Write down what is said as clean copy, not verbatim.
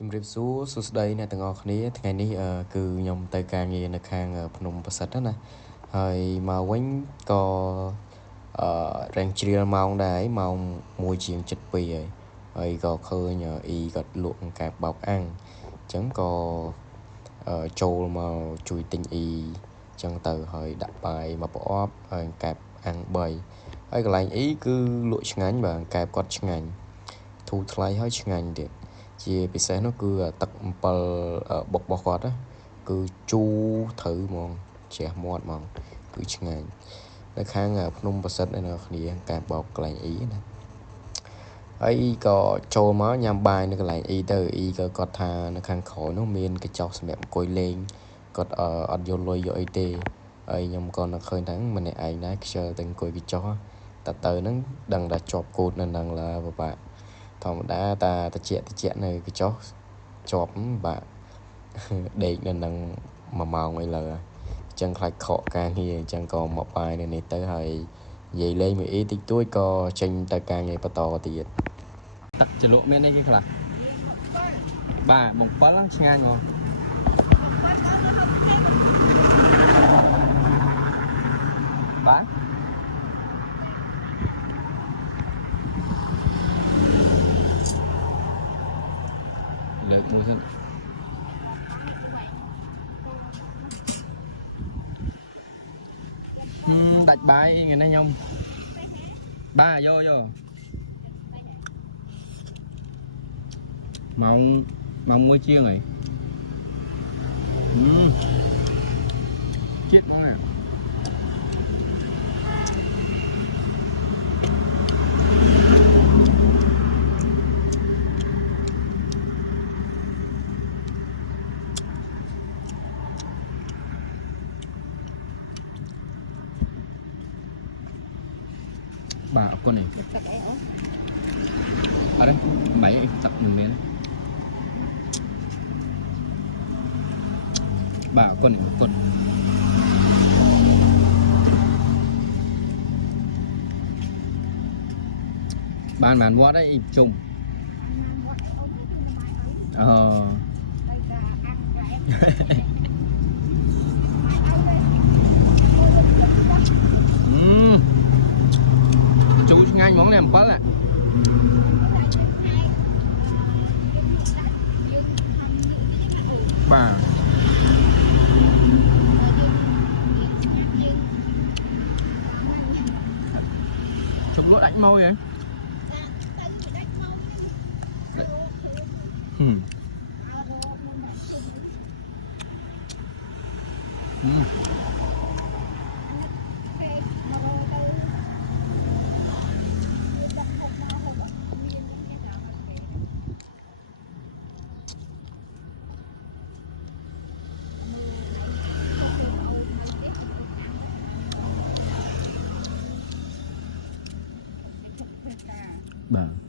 ជំរាបសួរសួស្តីអ្នកទាំងអស់គ្នាថ្ងៃនេះគឺខ្ញុំទៅការងារនៅខាងភ្នំប្រសិទ្ធណាហើយមកវិញក៏រាំងជ្រៀលម៉ោងដែរម៉ោង 1:07 ហើយក៏ឃើញអ៊ីគាត់លក់កែបបោកអាំងអញ្ចឹងក៏ចូលមកជួយទិញអ៊ីអញ្ចឹងទៅហើយដាក់បាយមកប្រអប់ហើយកែបអាំង3ហើយកន្លែងអ៊ីគឺលក់ឆ្ងាញ់បាទកែបគាត់ឆ្ងាញ់ធូរថ្លៃហើយឆ្ងាញ់ទៀតជាពិសេសនោះគឺទឹកអំពិលបុករបស់គាត់គឺជូរត្រូវហ្មងជ្រះមាត់ហ្មងគឺឆ្ងាញ់នៅខាងភ្នំប្រសិទ្ធអ្នកគ្នាកែបបោកកន្លែងអ៊ីណាហើយក៏ចូលមកញ៉ាំបាយនៅកន្លែងអ៊ីទៅអ៊ីក៏គាត់ថានៅខាងក្រោយនោះមានកញ្ចុះសម្រាប់អង្គុយលេងគាត់អត់យកលុយយកអីទេហើយខ្ញុំក៏នឹកឃើញថាម្នាក់ឯងដែរខ្ជិលទៅអង្គុយកញ្ចុះតែទៅហ្នឹងដឹងតែជាប់គោតនៅនឹងឡាពិបាកធម្មតាតាតិចនៅកញ្ចុះជាប់បាទដេកនៅនឹង1ម៉ោងអីលើអញ្ចឹងខ្លាចខកការងារអញ្ចឹងក៏មកបាយនៅនេះទៅហើយនិយាយលេងមួយអ៊ីតិចតួចក៏ចេញទៅការងារបន្តទៀតទឹកចលក់មានអីគេខ្លះបាទបង7ឆ្ងាញ់ហ្មងបាទលើកមួយសិនដាច់បាយថ្ងៃនេះខ្ញុំបាទយកម៉ោង1ជាងហើយជាតិហ្មងណាបាទអរគុណនេះទឹកអីអូអរបាយទឹកមិនមែនបាទអរគុណអរគុណបានវត្តអីជុំជូរឆ្ងាញ់ហ្មងនេះ7បាទជុំលក់ដាច់ម៉ួយហ៎បាទ